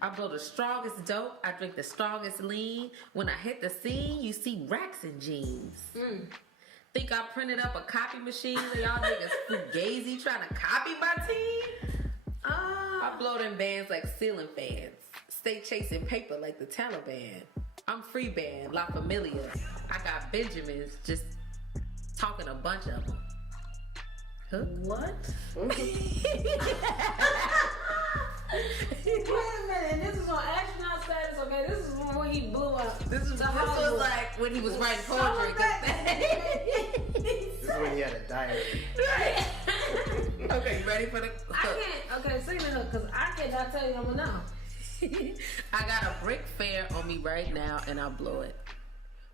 I blow the strongest dope, I drink the strongest lean. When I hit the scene, you see racks and jeans. Think I printed up a copy machine and y'all niggas fugazi trying to copy my team? I blow them bands like ceiling fans. Stay chasing paper like the Taliban. I'm free band, La Familia. I got Benjamins, just talking a bunch of them. Huh? What? Wait a minute, this is on astronaut status, okay? This is when he blew up. This was like when he was writing poetry. This is when he had a diary. Okay, you ready for the hook? Sing the hook, because I cannot tell you I'm gonna know. I got a brick fair on me right now, and I'll blow it.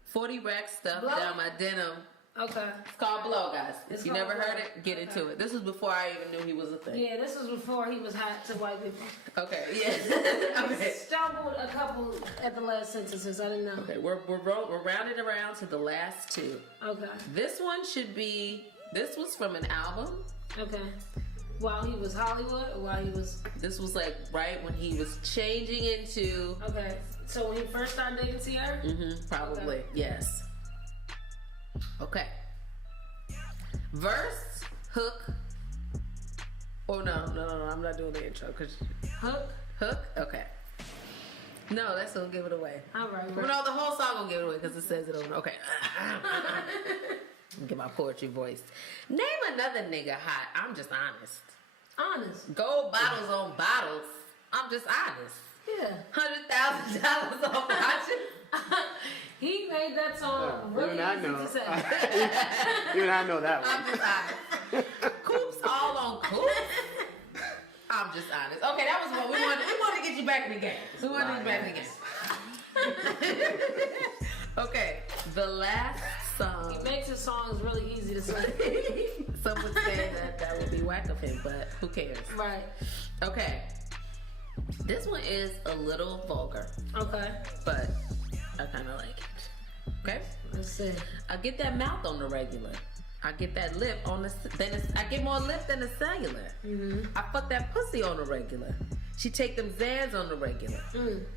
40 racks stuffed down my denim. Okay. It's called Blow, guys. If you never heard it, get into it. This was before I even knew he was a thing. Yeah, this was before he was hot to white people. Okay, yeah. Okay. Stumbled a couple at the last sentences. I didn't know. Okay, we're rounding around to the last two. Okay. This one should be, this was from an album. Okay. While he was Hollywood or while he was... This was like right when he was changing into... Okay. So when he first started dating Sierra? Probably, okay. Yes. Okay. Verse, hook. Oh, no, I'm not doing the intro. Hook? Okay. No, that's gonna give it away. All right. Well, no, the whole song will give it away because it says it over. Okay. Get my poetry voice. Name another nigga hot. I'm just honest. Honest. Gold bottles on bottles. I'm just honest. Yeah. $100,000 on watches. He made that song really even I easy know. to say. Even I know that one. I'm just honest. Coops all on coops. I'm just honest. Okay, that was what we wanted to get you back in the game. So we wanted to get you back in the game. Okay, the last song. He makes his songs really easy to say. Some would say that would be whack of him, but who cares? Right. Okay. This one is a little vulgar. Okay. But I kind of like it. Okay? Let's see. I get that mouth on the regular. I get that lip on the... I get more lip than the cellular. I fuck that pussy on the regular. She take them Zans on the regular.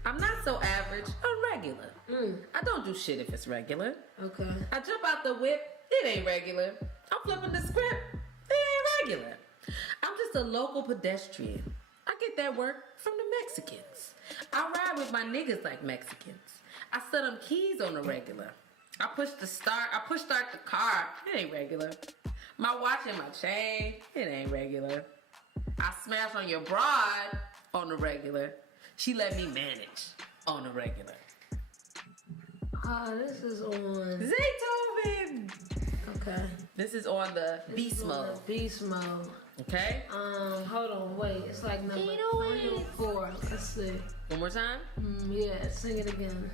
I'm not so average, I'm regular. I don't do shit if it's regular. Okay. I jump out the whip, it ain't regular. I'm flipping the script, it ain't regular. I'm just a local pedestrian. I get that work from the Mexicans. I ride with my niggas like Mexicans. I sell them keys on the regular. I push start the car, it ain't regular. My watch and my chain, it ain't regular. I smash on your broad on the regular. She let me manage on the regular. This is on Zaytoven. Okay. This is on the beast mode. Beast mode. Okay. Hold on, wait. It's like number 3 or 4. Let's see. One more time. Yeah, sing it again.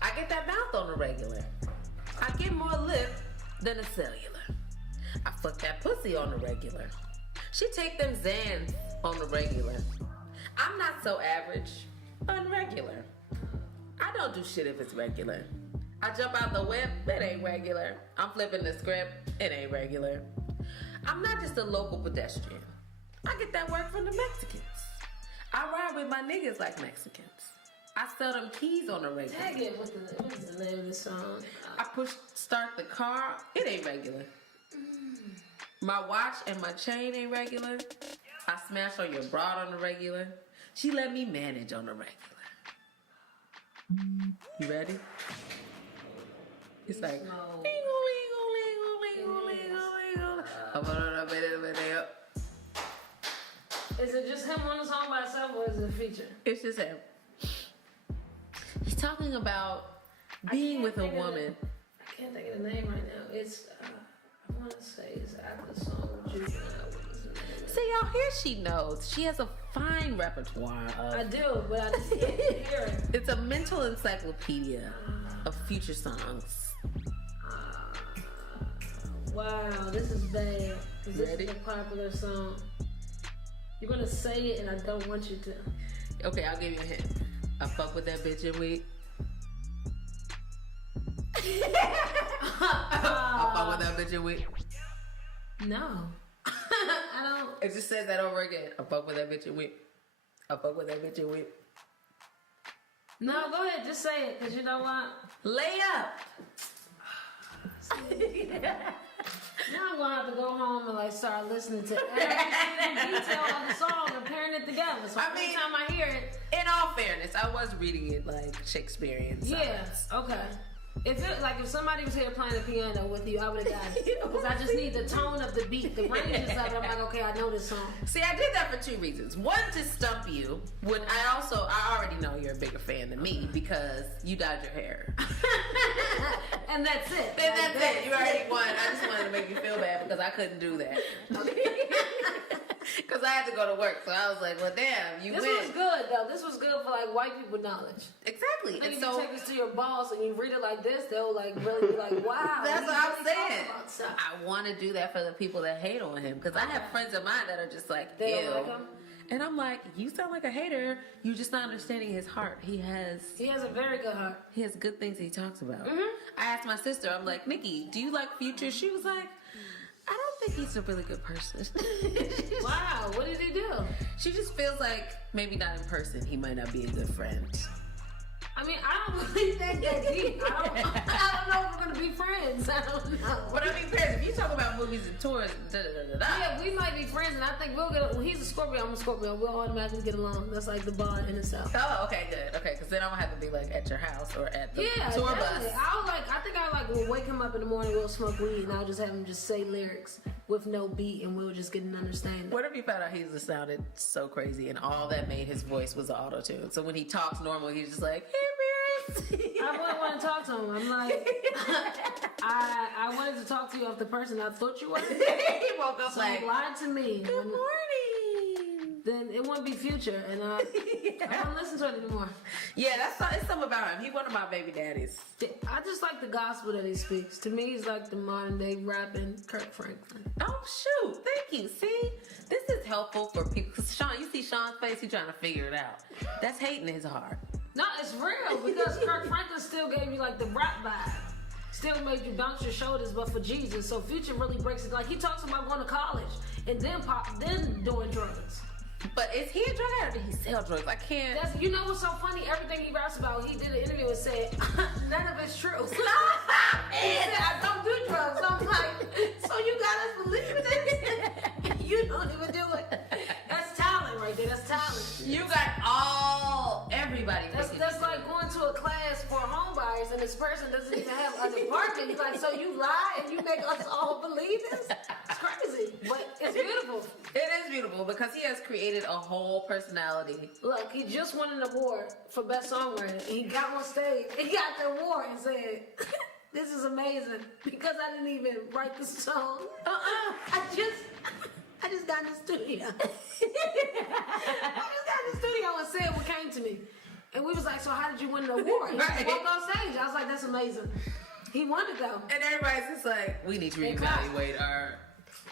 I get that mouth on the regular. I get more lip than a cellular. I fuck that pussy on the regular. She take them Zans on the regular. I'm not so average, unregular. I don't do shit if it's regular. I jump out the whip, it ain't regular. I'm flipping the script, it ain't regular. I'm not just a local pedestrian. I get that work from the Mexicans. I ride with my niggas like Mexicans. I sell them keys on the regular. Tag it with what is the name of the song? I start the car, it ain't regular. My watch and my chain ain't regular. I smash on your broad on the regular. She let me manage on the regular. You ready? It's like, is it just him on the song by himself or is it a feature? It's just him. He's talking about being with a woman. I can't think of the name right now. It's, I want to say it's after the song with Juvenile. What is the name? See, y'all hear she knows. She has a fine repertoire I of. do, but I just can't hear it. It's a mental encyclopedia of future songs. Wow, this is bad. This Ready? is a popular song. You're gonna say it, and I don't want you to. Okay, I'll give you a hint. I fuck with that bitch and we. I fuck with that bitch and we. No, I don't. It just says that over again. I fuck with that bitch and we. I fuck with that bitch and we. No, go ahead, just say it, cause you know what? Lay up. Now I'm gonna have to go home and like start listening to every detail of the song and pairing it together. So every time I hear it, In all fairness, I was reading it like Shakespearean. yeah, okay. If somebody was here playing the piano with you, I would have got it. Because I just need the tone of the beat, the ranges of it. I'm like, okay, I know this song. See, I did that for two reasons. One, to stump you. When I already know you're a bigger fan than me because you dyed your hair. And that's it. Then that's it. You already won. I just wanted to make you feel bad because I couldn't do that. Because I had to go to work. So I was like, well, damn, you This win. was good, though. This was good for, like, white people knowledge. Exactly. Then And if so you take this to your boss and you read it like this, they'll, like, really be like, wow. that's he's what I'm really talking saying. about stuff. I want to do that for the people that hate on him. Because I have friends of mine that are just like, They ew. don't like him? And I'm like, you sound like a hater. You're just not understanding his heart. He has a very good heart. good things he talks about. Mm-hmm. I asked my sister, I'm like, Nikki, do you like Future? She was like, I don't think he's a really good person. Wow, what did he do? She just feels like maybe not in person he might not be a good friend. I mean, I don't really think that deep. I don't know if we're gonna be friends. I don't know. But I mean, Paris, if you talk about movies and tours, Yeah, we might be friends, and I think we'll get. Well, he's a Scorpio, I'm a Scorpio. We'll automatically get along. That's like the bond in itself. Oh, okay, good. Okay, because then I don't have to be like at your house or at the Yeah, tour definitely. bus. I think we'll wake him up in the morning. We'll smoke weed, and I'll just have him just say lyrics with no beat, and we'll just get an understanding. What if you found out he just sounded so crazy and all that made his voice was auto tune? So when he talks normal, he's just like, hey, Paris. I wouldn't want to talk to him. I'm like, I wanted to talk to you off the person I thought you were. He woke up So like, you lied to me. good morning. Then it wouldn't be Future, and I don't listen to it anymore. Yeah, it's something about him. He one of my baby daddies. I just like the gospel that he speaks. To me, he's like the modern day rapping Kirk Franklin. Oh shoot! Thank you. See, this is helpful for people. 'Cause Sean, you see Sean's face. He's trying to figure it out. That's hating his heart. No, it's real because Kirk Franklin still gave you like the rap vibe. Still made you bounce your shoulders, but for Jesus. So Future really breaks it. Like he talks about going to college and then doing drugs. But is he a drug addict or did he sell drugs? I can't. You know what's so funny? Everything he raps about, he did an interview and said none of it's true. He said I don't do drugs. So I'm like, so you got us believing this? You don't even do it. That's talent right there. That's talent. You got everybody. That's like going to a class for home buyers and this person doesn't even have an apartment. He's like, so you lie and you make us all believe this? It's crazy, but it's beautiful. It is beautiful because he has created a whole personality. Look, he just won an award for Best Songwriter. He got on stage, he got the award and said, this is amazing because I didn't even write the song. I just got in the studio. And said what came to me. And we was like, so how did you win the award? He just walked on stage. I was like, that's amazing. He won it though. And everybody's just like, we need to reevaluate our...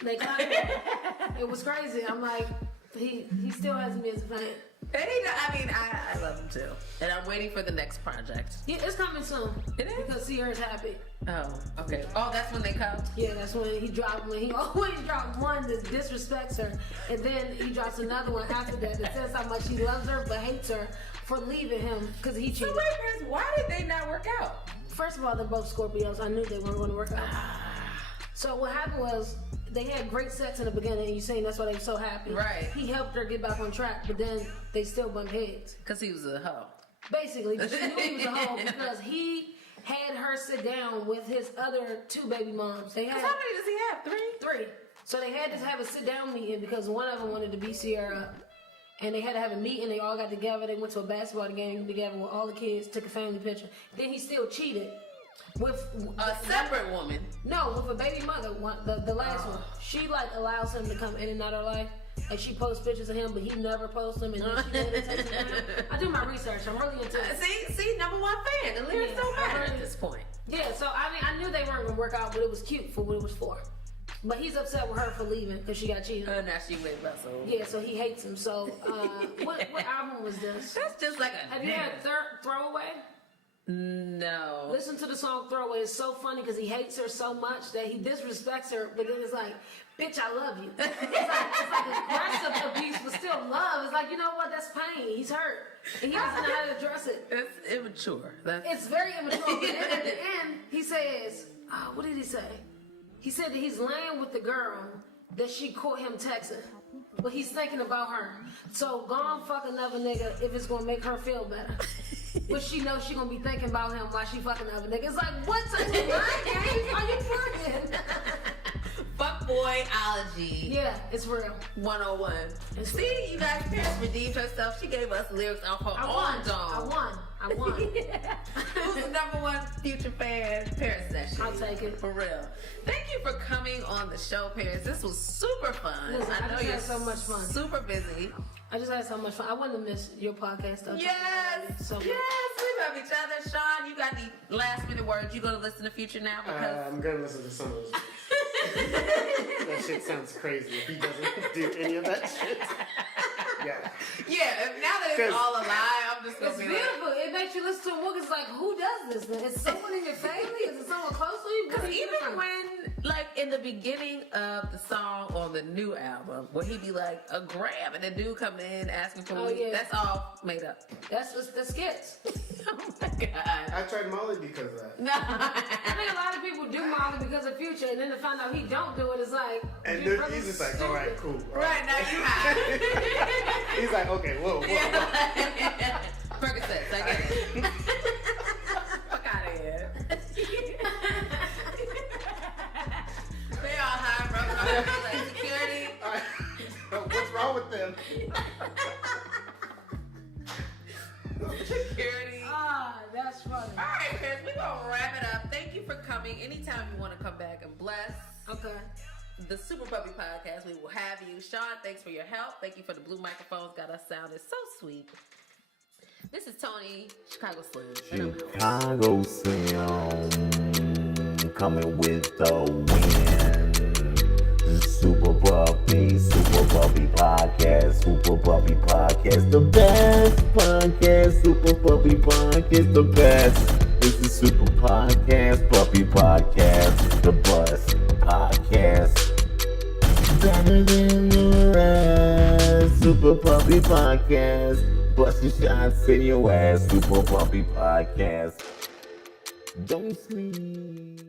They clapped. It was crazy. I'm like, he still has me as a fan. And I love him too. And I'm waiting for the next project. Yeah, it's coming soon. It is? Because Sierra's happy. Oh, okay. Oh, that's when they come? Yeah, that's when he dropped one. He always drops one that disrespects her. And then he drops another one after that says how much he loves her but hates her for leaving him because he cheated. So wait, Paris, why did they not work out? First of all, they're both Scorpios. I knew they weren't going to work out. So what happened was they had great sex in the beginning, and you're saying that's why they were so happy. Right. He helped her get back on track, but then they still bumped heads. Because he was a hoe. Basically, but she knew he was a hoe because he had her sit down with his other two baby moms. They had How many does he have? three. So they had to have a sit down meeting because one of them wanted to beat Sierra up. And they had to have a meeting. They all got together. They went to a basketball game together with all the kids, took a family picture. Then he still cheated with A separate woman. No, with a baby mother, the last one. She like allows him to come in and out of her life. and she posts pictures of him, but he never posts them, and then she later takes them down. I do my research. I'm really into it. See, number one fan. The lyrics don't matter at this point. Yeah, so I mean, I knew they weren't gonna work out, but it was cute for what it was for. But he's upset with her for leaving because she got cheated on. Now she with Russell. Yeah, so he hates him. So what album was this? That's just like a. Have you heard Throwaway? No. Listen to the song Throwaway. It's so funny because he hates her so much that he disrespects her, but then it's like, bitch, I love you. It's like aggressive abuse, but still love. It's like, you know what? That's pain. He's hurt. And he doesn't know how to address it. It's immature. It's very immature. But then at the end, he says, what did he say? He said that he's laying with the girl that she caught him texting. But he's thinking about her. So go on fuck another nigga if it's gonna make her feel better. But she knows she gonna be thinking about him while she fucking other nigga. It's like, what type of mind games are you playing? Fuckboyology. Yeah, it's real. 101. It's See, you guys, Paris redeemed herself. She gave us lyrics off her own dome. I won. Who's the number one future fan? Paris Sashay. I'll take it. For real. Thank you for coming on the show, Paris. This was super fun. Listen, I know just you're had so much fun. Super busy. I just had so much fun. I wouldn't have missed your podcast. Though. Yes. So much. Yes, we love each other. Sean, you got the last minute words. You gonna listen to Future now? Because I'm gonna listen to some of those. That shit sounds crazy. If he doesn't do any of that shit. Yeah. Yeah, now that it's all a lie, I'm just gonna It's be beautiful. It makes you listen to a book. It's like, who does this? Is someone in your family? Is it someone close to you? Because even when, like, in the beginning of the song on the new album, where he'd be like, a gram, and the dude coming in asking for weed, that's all made up. That's the skits. Oh my God. I tried Molly because of that. No. I think a lot of people do Molly because of Future, and then to find out he don't do it, it's like, And you then he's just like, all right, cool. Right, now you high. He's like, okay, whoa. Percocets, I get it. Fuck out of here. They all high, bro. Like security. What's wrong with them? Security. That's funny. All right, Chris, we're going to wrap it up. Thank you for coming. Anytime you want to come back and bless the Super Puppy Podcast, we will have you. Sean, thanks for your help. Thank you for the blue microphones. Got us sounding so sweet. This is Tony, Chicago Slim. Chicago Slim, coming with the win. Super Puppy Podcast, Super Puppy Podcast, the best podcast, Super Puppy Podcast, the best. This is Super Podcast, Puppy Podcast, the best podcast. Better than the rest, Super Puppy Podcast, busting shots in your ass, Super Puppy Podcast. Don't sleep.